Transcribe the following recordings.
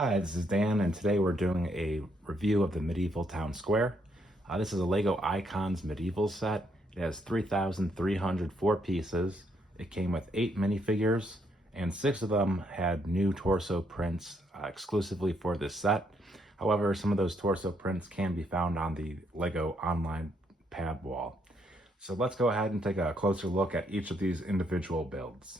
Hi, this is Dan, and today we're doing a review of the Medieval Town Square. This is a LEGO Icons Medieval set. It has 3,304 pieces. It came with 8 minifigures, and 6 of them had new torso prints exclusively for this set. However, some of those torso prints can be found on the LEGO online pad wall. So let's go ahead and take a closer look at each of these individual builds.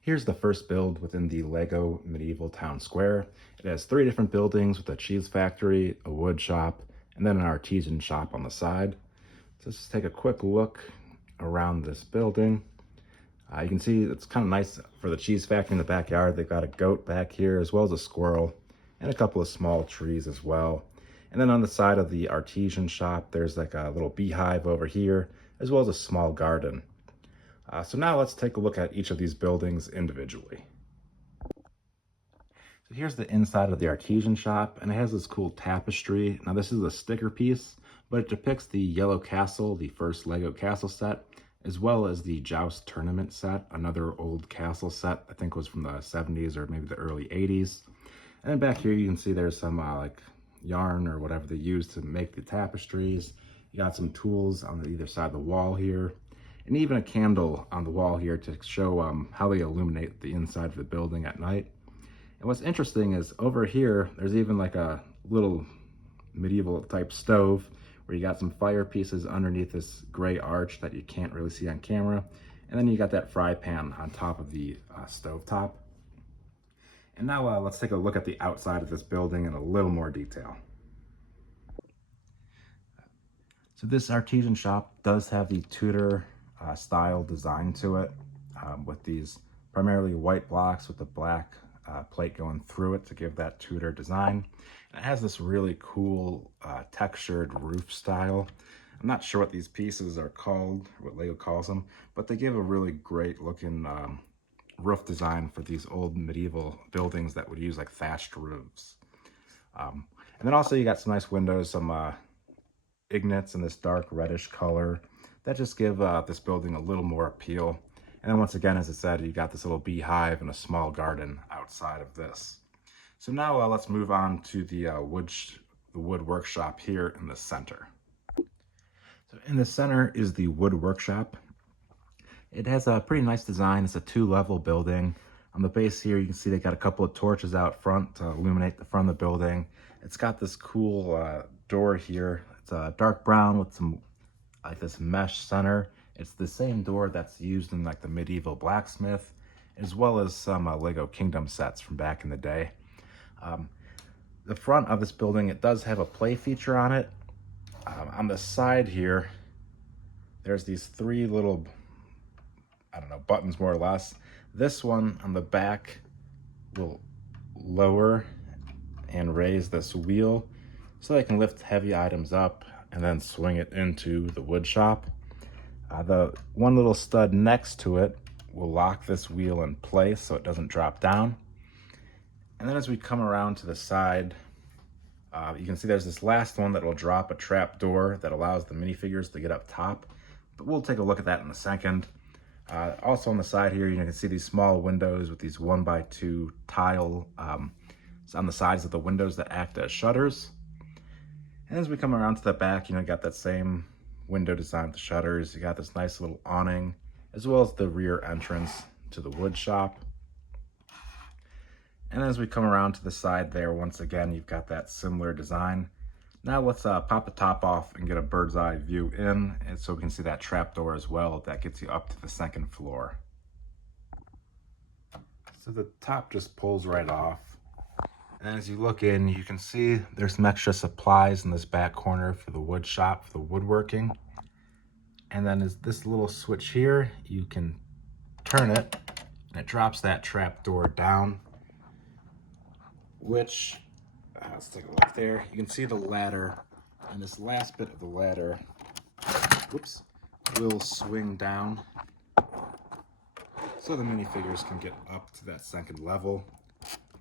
Here's the first build within the LEGO Medieval Town Square. It has 3 different buildings with a cheese factory, a wood shop, and then an artisan shop on the side. So let's just take a quick look around this building. You can see it's kind of nice for the cheese factory in the backyard. They've got a goat back here as well as a squirrel and a couple of small trees as well. And then on the side of the artisan shop, there's like a little beehive over here as well as a small garden. So now let's take a look at each of these buildings individually. So here's the inside of the artisan shop, and it has this cool tapestry. Now this is a sticker piece, but it depicts the Yellow Castle, the first LEGO castle set, as well as the Joust Tournament set, another old castle set, I think was from the 70s or maybe the early 80s. And then back here you can see there's some like yarn or whatever they use to make the tapestries. You got some tools on either side of the wall here, and even a candle on the wall here to show how they illuminate the inside of the building at night. And what's interesting is over here, there's even like a little medieval type stove where you got some fire pieces underneath this gray arch that you can't really see on camera. And then you got that fry pan on top of the stove top. And now let's take a look at the outside of this building in a little more detail. So this artisan shop does have the Tudor style design to it, with these primarily white blocks with the black plate going through it to give that Tudor design. And it has this really cool textured roof style. I'm not sure what these pieces are called, what LEGO calls them, but they give a really great looking roof design for these old medieval buildings that would use like thatched roofs. And then also you got some nice windows, some ignits in this dark reddish color that just give this building a little more appeal. And then once again, as I said, you got this little beehive and a small garden outside of this. So now let's move on to the wood workshop here in the center. So in the center is the wood workshop. It has a pretty nice design. It's a 2-level building. On the base here, you can see they got a couple of torches out front to illuminate the front of the building. It's got this cool door here. It's dark brown with some like this mesh center. It's the same door that's used in like the medieval blacksmith, as well as some LEGO Kingdom sets from back in the day. The front of this building, it does have a play feature on it. On the side here, there's these 3 little, I don't know, buttons more or less. This one on the back will lower and raise this wheel so they can lift heavy items up and then swing it into the wood shop. The one little stud next to it will lock this wheel in place so it doesn't drop down. And then as we come around to the side, you can see there's this last one that will drop a trap door that allows the minifigures to get up top. But we'll take a look at that in a second. Also on the side here, you can see these small windows with these 1x2 tile on the sides of the windows that act as shutters. And as we come around to the back, you got that same window design with the shutters. You got this nice little awning, as well as the rear entrance to the wood shop. And as we come around to the side there, once again, you've got that similar design. Now let's pop the top off and get a bird's eye view in, and so we can see that trapdoor as well. That gets you up to the 2nd floor. So the top just pulls right off. And as you look in, you can see there's some extra supplies in this back corner for the wood shop, for the woodworking. And then is this little switch here, you can turn it, and it drops that trap door down, which, let's take a look there. You can see the ladder, and this last bit of the ladder, whoops, will swing down so the minifigures can get up to that 2nd level.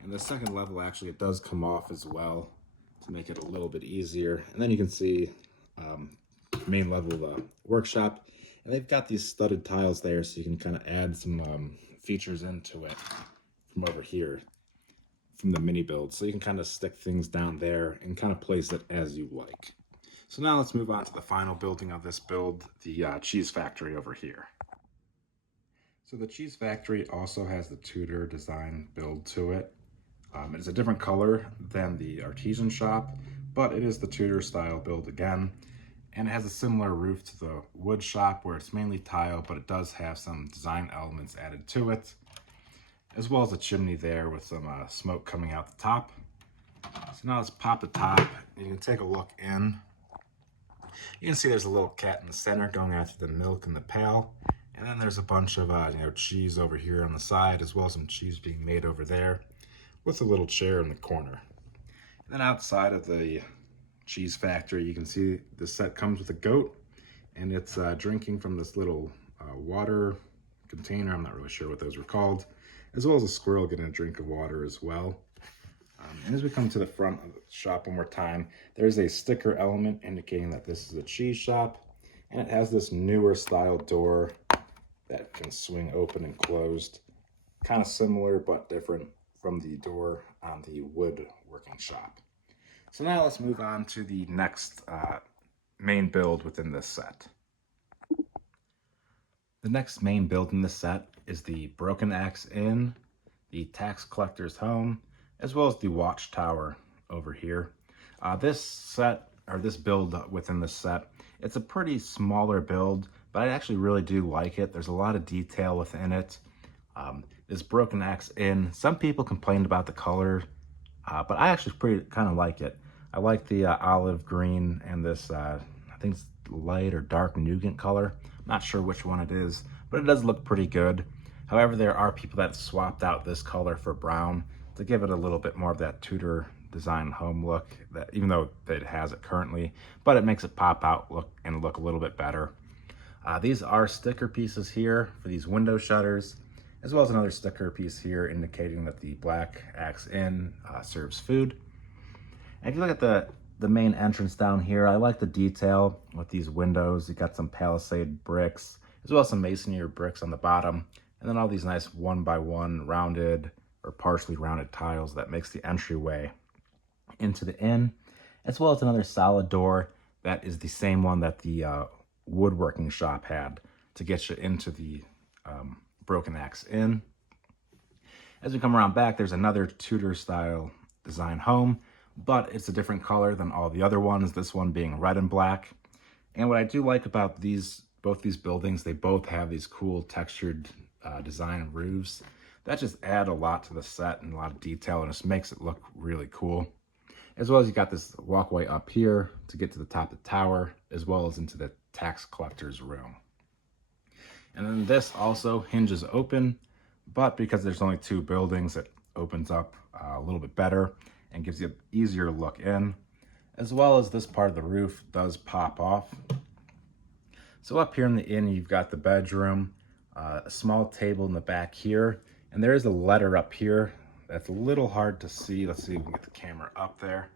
And the 2nd level, actually, it does come off as well to make it a little bit easier. And then you can see main level of the workshop. And they've got these studded tiles there, so you can kind of add some features into it from over here, from the mini build. So you can kind of stick things down there and kind of place it as you like. So now let's move on to the final building of this build, the cheese factory over here. So the cheese factory also has the Tudor design build to it. It's a different color than the artisan shop, but it is the Tudor style build again. And it has a similar roof to the wood shop where it's mainly tile, but it does have some design elements added to it, as well as a chimney there with some smoke coming out the top. So now let's pop the top. You can take a look in. You can see there's a little cat in the center going after the milk in the pail. And then there's a bunch of cheese over here on the side, as well as some cheese being made over there with a little chair in the corner. And then outside of the cheese factory, you can see the set comes with a goat, and it's drinking from this little water container. I'm not really sure what those were called, as well as a squirrel getting a drink of water as well. And as we come to the front of the shop one more time, there's a sticker element indicating that this is a cheese shop, and it has this newer style door that can swing open and closed, kind of similar but different from the door on the woodworking shop. So now let's move on to the next main build within this set. The next main build in this set is the Broken Axe Inn, the Tax Collector's Home, as well as the Watchtower over here. This build within this set, it's a pretty smaller build, but I actually really do like it. There's a lot of detail within it. This Broken Axe Inn, some people complained about the color, but I actually kind of like it. I like the olive green and this, I think it's light or dark nougat color. I'm not sure which one it is, but it does look pretty good. However, there are people that swapped out this color for brown to give it a little bit more of that Tudor design home look, that even though it has it currently, but it makes it pop out look a little bit better. These are sticker pieces here for these window shutters, as well as another sticker piece here indicating that the Black Axe Inn serves food. And if you look at the main entrance down here, I like the detail with these windows. You got some palisade bricks, as well as some masonry bricks on the bottom, and then all these nice 1x1 rounded or partially rounded tiles that makes the entryway into the inn, as well as another solid door that is the same one that the woodworking shop had to get you into the Broken Axe Inn. As we come around back, there's another Tudor style design home, but it's a different color than all the other ones, this one being red and black. And what I do like about both these buildings, they both have these cool textured design roofs that just add a lot to the set and a lot of detail, and just makes it look really cool. As well as you got this walkway up here to get to the top of the tower, as well as into the tax collector's room. And then this also hinges open, but because there's only two buildings, it opens up a little bit better and gives you an easier look in, as well as this part of the roof does pop off. So up here in the inn, you've got the bedroom, a small table in the back here, and there is a letter up here that's a little hard to see. Let's see if we can get the camera up there.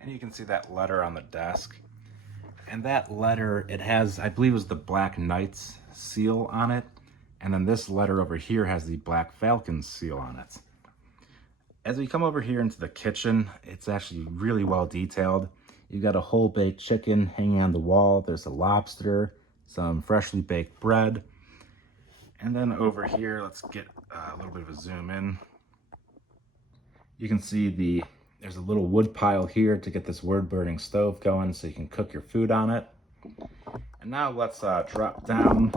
And you can see that letter on the desk. And that letter, it has, I believe it was the Black Knight's seal on it. And then this letter over here has the Black Falcon's seal on it. As we come over here into the kitchen, it's actually really well detailed. You've got a whole baked chicken hanging on the wall. There's a lobster, some freshly baked bread. And then over here, let's get a little bit of a zoom in. You can see there's a little wood pile here to get this wood burning stove going so you can cook your food on it. And now let's drop down,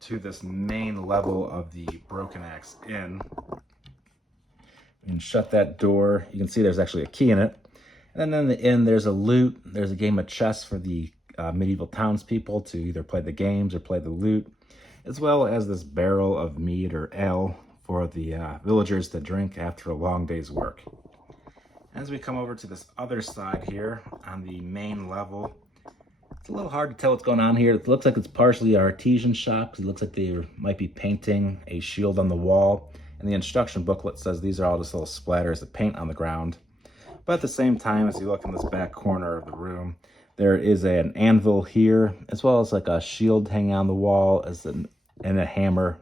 to this main level of the Broken Axe Inn. You can shut that door. You can see there's actually a key in it. And then in the inn, there's a loot. There's a game of chess for the medieval townspeople to either play the games or play the loot, as well as this barrel of mead or ale for the villagers to drink after a long day's work. As we come over to this other side here on the main level, it's a little hard to tell what's going on here. It looks like it's partially an artisan shop. It looks like they might be painting a shield on the wall. And the instruction booklet says these are all just little splatters of paint on the ground. But at the same time, as you look in this back corner of the room, there is an anvil here, as well as like a shield hanging on the wall, as and a hammer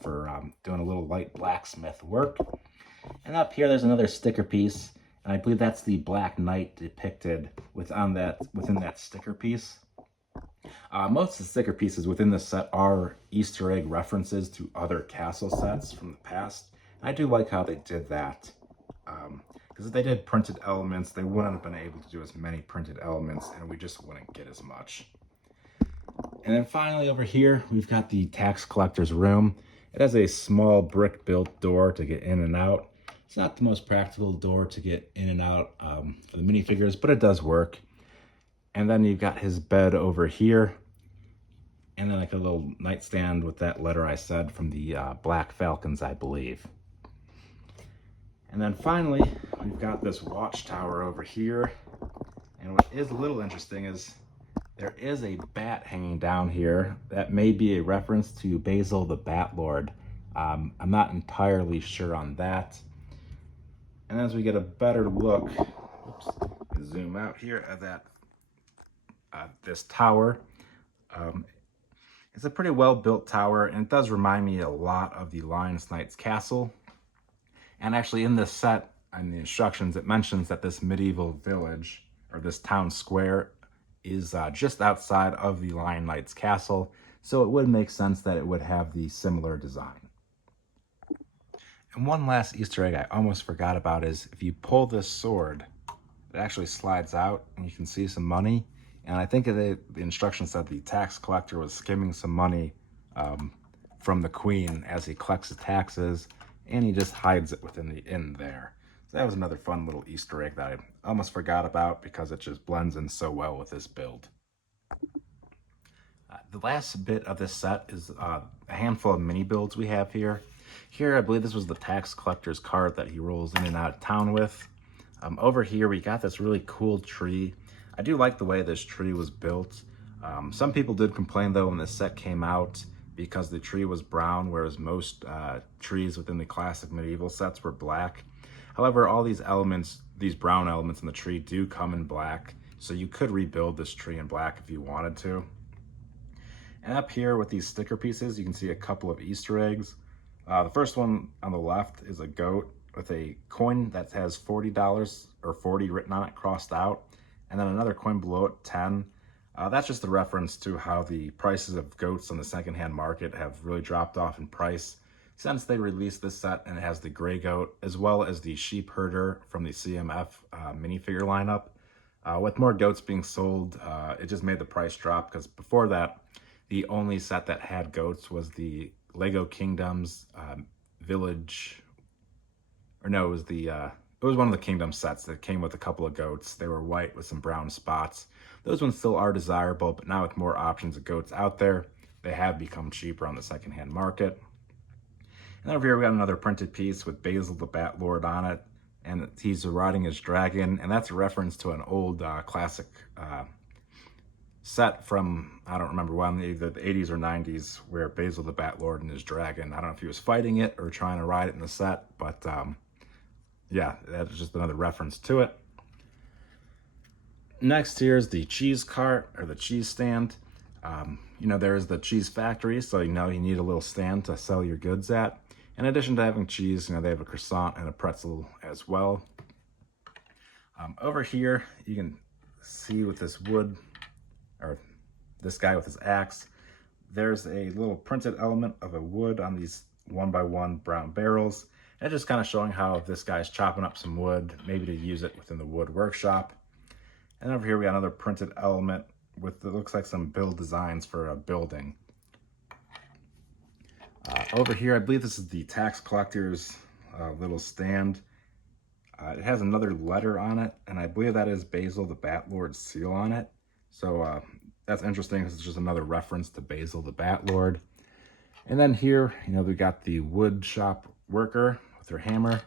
for doing a little light blacksmith work. And up here, there's another sticker piece, and I believe that's the Black Knight depicted within that sticker piece. Most of the sticker pieces within this set are Easter egg references to other castle sets from the past. I do like how they did that. Because if they did printed elements, they wouldn't have been able to do as many printed elements, and we just wouldn't get as much. And then finally over here, we've got the tax collector's room. It has a small brick built door to get in and out. It's not the most practical door to get in and out for the minifigures, but it does work. And then you've got his bed over here. And then like a little nightstand with that letter I said from the Black Falcons, I believe. And then finally, we've got this watchtower over here. And what is a little interesting is there is a bat hanging down here that may be a reference to Basil the Bat Lord. I'm not entirely sure on that. And as we get a better look, zoom out here at that this tower. It's a pretty well built tower, and it does remind me a lot of the Lions Knights Castle. And actually in this set, in the instructions, it mentions that this medieval village, or this town square, is just outside of the Lion Knights Castle, so it would make sense that it would have the similar design. And one last Easter egg I almost forgot about is if you pull this sword, it actually slides out and you can see some money. And I think the instructions said the tax collector was skimming some money from the queen as he collects the taxes, and he just hides it within the inn there. So that was another fun little Easter egg that I almost forgot about because it just blends in so well with this build. The last bit of this set is a handful of mini builds we have here. Here, I believe this was the tax collector's cart that he rolls in and out of town with. Over here, we got this really cool tree. I do like the way this tree was built. Some people did complain, though, when this set came out because the tree was brown, whereas most trees within the classic medieval sets were black. However, all these elements, these brown elements in the tree do come in black, so you could rebuild this tree in black if you wanted to. And up here with these sticker pieces, you can see a couple of Easter eggs. The first one on the left is a goat with a coin that has $40 or 40 written on it, crossed out. And then another coin below it, 10. That's just a reference to how the prices of goats on the secondhand market have really dropped off in price since they released this set, and it has the gray goat as well as the sheep herder from the CMF minifigure lineup. With more goats being sold, it just made the price drop because before that, the only set that had goats was the Lego Kingdoms Village, or no, it was one of the Kingdom sets that came with a couple of goats. They were white with some brown spots. Those ones still are desirable, but now with more options of goats out there, they have become cheaper on the secondhand market. And over here we got another printed piece with Basil the Bat Lord on it, and he's riding his dragon, and that's a reference to an old classic set from, I don't remember when, either the 80s or 90s, where Basil the Bat Lord and his dragon, I don't know if he was fighting it or trying to ride it in the set, but yeah, that's just another reference to it. Next here is the cheese cart, or the cheese stand. There's the cheese factory, so you need a little stand to sell your goods at. In addition to having cheese, they have a croissant and a pretzel as well. Over here, you can see with this wood, or this guy with his axe, there's a little printed element of a wood on these 1x1 brown barrels. And just kind of showing how this guy's chopping up some wood, maybe to use it within the wood workshop. And over here we got another printed element with, it looks like some build designs for a building. Over here, I believe this is the tax collector's little stand. It has another letter on it, and I believe that is Basil the Bat Lord's seal on it. So that's interesting because it's just another reference to Basil the Bat Lord. And then here, we got the wood shop worker with her hammer.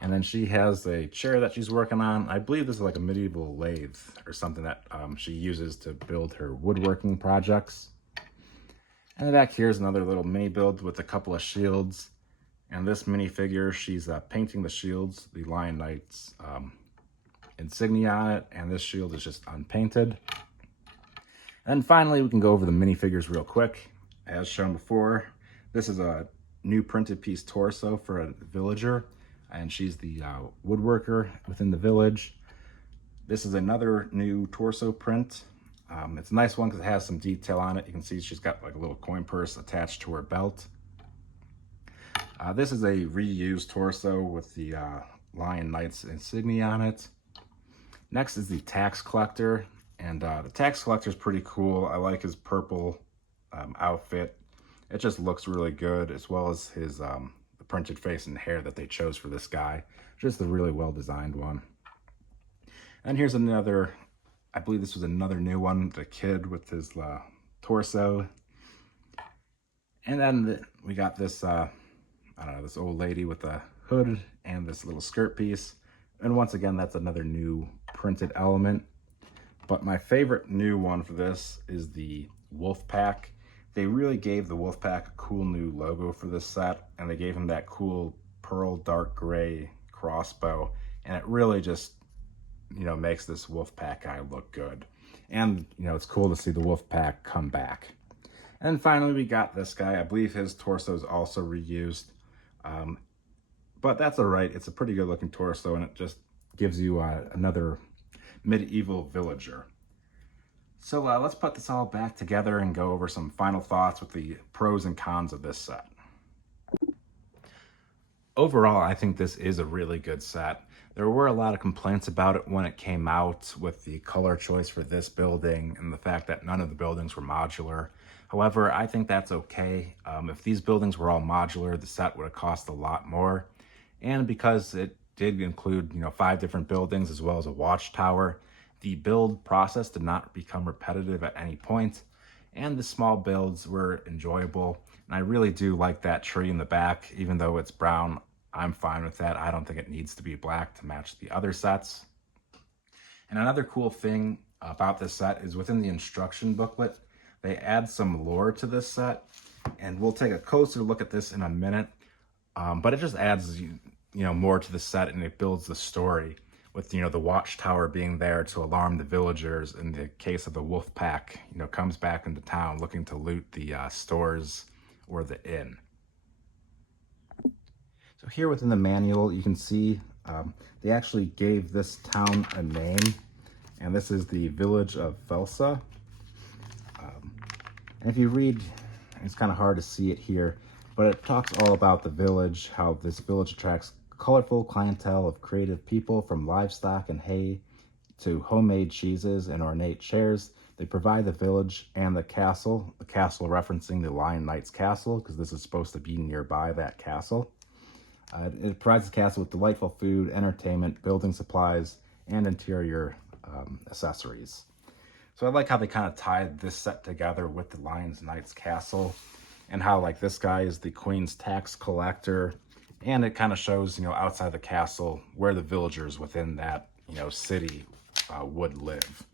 And then she has a chair that she's working on. I believe this is like a medieval lathe or something that she uses to build her woodworking projects. And then back here is another little mini build with a couple of shields. And this minifigure, she's painting the shields, the Lion Knights insignia on it. And this shield is just unpainted. And finally, we can go over the minifigures real quick. as shown before. This is a new printed piece torso for a villager, and she's the woodworker within the village. This is another new torso print. It's a nice one because it has some detail on it. You can see she's got like a little coin purse attached to her belt. This is a reused torso with the Lion Knights insignia on it. Next is the tax collector, and the tax collector is pretty cool. I like his purple outfit. It just looks really good, as well as his the printed face and hair that they chose for this guy. Just a really well designed one. And here's another, I believe this was another new one, the kid with his torso. And then we got this, I don't know, this old lady with a hood and this little skirt piece. And once again, that's another new printed element. But my favorite new one for this is the wolf pack. They really gave the wolf pack a cool new logo for this set, and they gave him that cool pearl dark gray crossbow, and it really just, you know, makes this wolf pack guy look good. And, you know, it's cool to see the wolf pack come back. And finally, we got this guy. I believe his torso is also reused. But that's all right. It's a pretty good looking torso, and it just gives you another medieval villager. So let's put this all back together and go over some final thoughts with the pros and cons of this set. Overall, I think this is a really good set. There were a lot of complaints about it when it came out with the color choice for this building and the fact that none of the buildings were modular. However, I think that's okay. If these buildings were all modular, the set would have cost a lot more. And because it did include, 5 different buildings as well as a watchtower, the build process did not become repetitive at any point. And the small builds were enjoyable. And I really do like that tree in the back, even though it's brown. I'm fine with that. I don't think it needs to be black to match the other sets. And another cool thing about this set is within the instruction booklet, they add some lore to this set. And we'll take a closer look at this in a minute. But it just adds, more to the set, and it builds the story with, the watchtower being there to alarm the villagers in the case of the wolf pack, comes back into town looking to loot the stores or the inn. So here within the manual, you can see they actually gave this town a name, and this is the village of Felsa. And if you read, it's kind of hard to see it here, but it talks all about the village, how this village attracts colorful clientele of creative people, from livestock and hay to homemade cheeses and ornate chairs. They provide the village and the castle referencing the Lion Knights castle, because this is supposed to be nearby that castle. It provides the castle with delightful food, entertainment, building supplies, and interior accessories. So I like how they kind of tied this set together with the Lion Knights castle, and how like this guy is the Queen's tax collector, and it kind of shows, outside the castle where the villagers within that, city would live.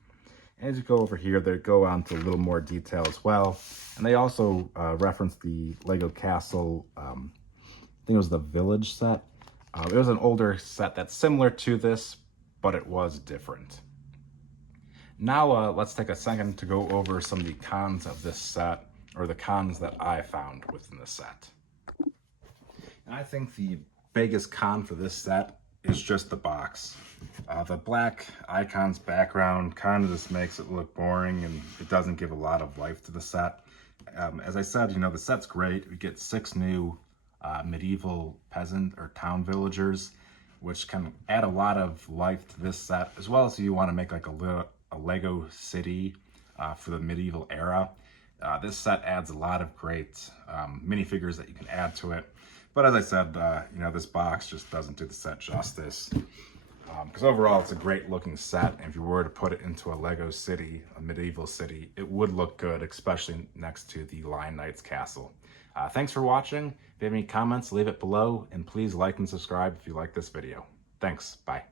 As you go over here, they go on to a little more detail as well. And they also reference the Lego Castle, I think it was the Village set. It was an older set that's similar to this, but it was different. Now let's take a second to go over some of the cons of this set, or the cons that I found within the set. And I think the biggest con for this set is just the box. The black icons background kind of just makes it look boring, and it doesn't give a lot of life to the set. As I said, the set's great. We get 6 new medieval peasant or town villagers, which can add a lot of life to this set, as well as if you want to make like a Lego city for the medieval era. This set adds a lot of great minifigures that you can add to it. But as I said, this box just doesn't do the set justice. Because overall, it's a great looking set. And if you were to put it into a Lego city, a medieval city, it would look good, especially next to the Lion Knights castle. Thanks for watching. If you have any comments, leave it below. And please like and subscribe if you like this video. Thanks. Bye.